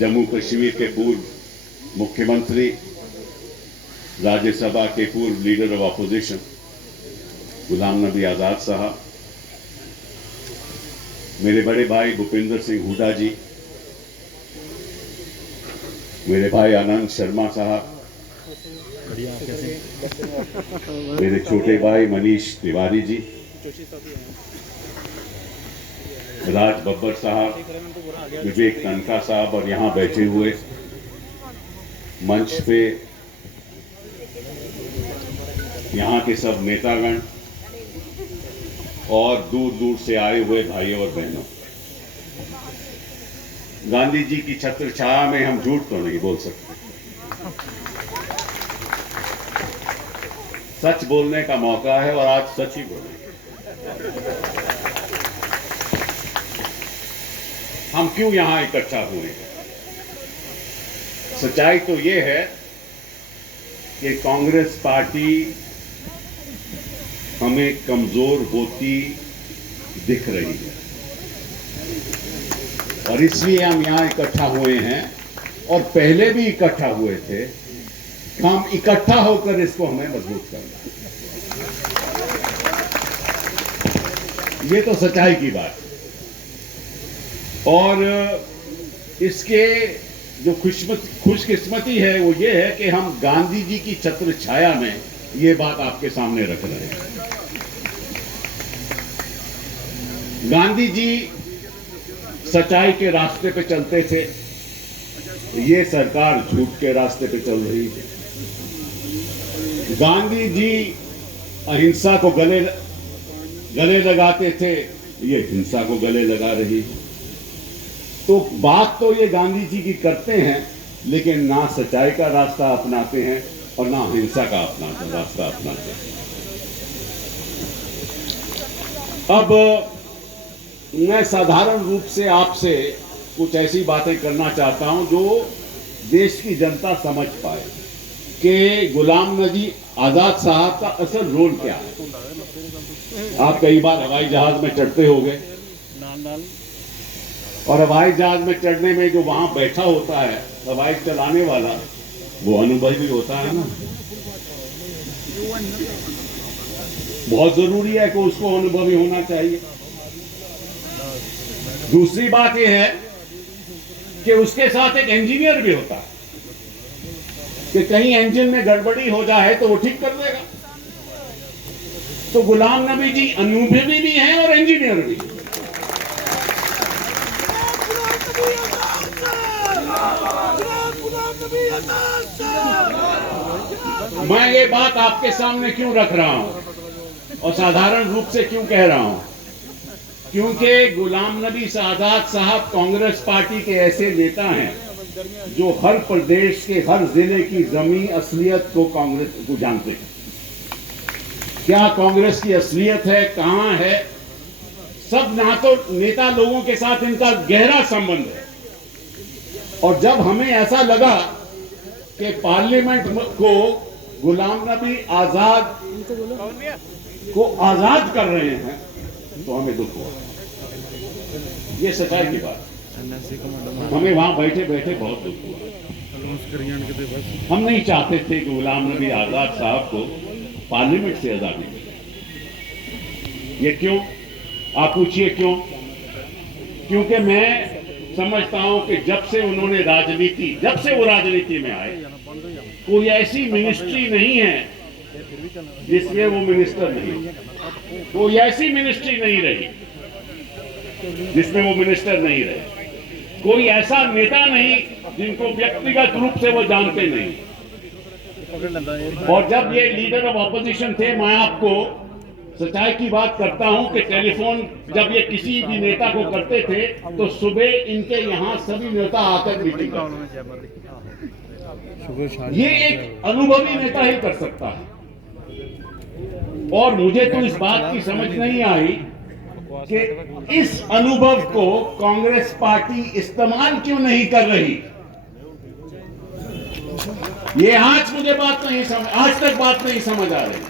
जम्मू कश्मीर के पूर्व मुख्यमंत्री, राज्यसभा के पूर्व leader of opposition Ghulam Nabi Azad साहब, मेरे बड़े भाई भूपिंदर सिंह हुड्डा जी, मेरे भाई आनंद शर्मा साहब, मेरे छोटे भाई मनीष तिवारी जी, राज बब्बर साहब, विवेक तनखा साहब और यहाँ बैठे हुए मंच पे यहाँ के सब नेतागण और दूर दूर से आए हुए भाइयों और बहनों, गांधी जी की छत्र छाया में हम झूठ तो नहीं बोल सकते। सच बोलने का मौका है और आज सच ही बोलेंगे। हम क्यों यहां इकट्ठा हुए हैं? सच्चाई तो ये है कि कांग्रेस पार्टी हमें कमजोर होती दिख रही है और इसलिए हम यहां इकट्ठा हुए हैं और पहले भी इकट्ठा हुए थे। हम इकट्ठा होकर इसको हमें मजबूत करना है। ये तो सच्चाई की बात है और इसके जो खुशकिस्मती है वो ये है कि हम गांधी जी की छत्र छाया में ये बात आपके सामने रख रहे हैं। गांधी जी सच्चाई के रास्ते पे चलते थे, ये सरकार झूठ के रास्ते पे चल रही है। गांधी जी अहिंसा को गले लगाते थे, ये हिंसा को गले लगा रही है। तो बात तो ये गांधी जी की करते हैं, लेकिन ना सच्चाई का रास्ता अपनाते हैं और ना हिंसा का रास्ता अपनाते हैं। अब मैं साधारण रूप से आपसे कुछ ऐसी बातें करना चाहता हूं जो देश की जनता समझ पाए कि गुलाम नबी आजाद साहब का असल रोल क्या है। आप कई बार हवाई जहाज में चढ़ते होंगे और हवाई जहाज में चढ़ने में जो वहां बैठा होता है हवाई चलाने वाला, वो अनुभवी होता है ना। बहुत जरूरी है कि उसको अनुभवी होना चाहिए। दूसरी बात यह है कि उसके साथ एक इंजीनियर भी होता है कि कहीं इंजन में गड़बड़ी हो जाए तो वो ठीक कर देगा। तो गुलाम नबी जी अनुभवी भी हैं और इंजीनियर भी। मैं ये बात आपके सामने क्यों रख रहा हूं और साधारण रूप से क्यों कह रहा हूं? क्योंकि गुलाम नबी आजाद साहब कांग्रेस पार्टी के ऐसे नेता हैं जो हर प्रदेश के हर जिले की जमीन असलियत को कांग्रेस को जानते हैं। क्या कांग्रेस की असलियत है, कहां है, सब ना तो नेता लोगों के साथ इनका गहरा संबंध है। और जब हमें ऐसा लगा कि पार्लियामेंट को गुलाम नबी आजाद को आजाद कर रहे हैं तो हमें दुख हुआ। ये सच्चाई की बात, हमें वहां बैठे बैठे बहुत दुख हुआ। हम नहीं चाहते थे कि गुलाम नबी आजाद साहब को पार्लियामेंट से आजादी मिले। ये क्यों? आप पूछिए क्यों? क्योंकि मैं समझता हूं कि जब से वो राजनीति में आए, कोई ऐसी मिनिस्ट्री नहीं है जिसमें वो मिनिस्टर नहीं, कोई ऐसी मिनिस्ट्री नहीं रही जिसमें वो मिनिस्टर नहीं रहे, कोई ऐसा नेता नहीं जिनको व्यक्तिगत रूप से वो जानते नहीं। और जब ये लीडर ऑफ ऑपोजिशन थे, मैं आपको सच्चाई की बात करता हूं कि टेलीफोन जब ये किसी भी नेता को करते थे तो सुबह इनके यहां सभी नेता आकर मीटिंग करते। ये एक अनुभवी नेता ही कर सकता है। और मुझे तो इस बात की समझ नहीं आई कि इस अनुभव को कांग्रेस पार्टी इस्तेमाल क्यों नहीं कर रही। ये आज तक बात नहीं समझ आ रही।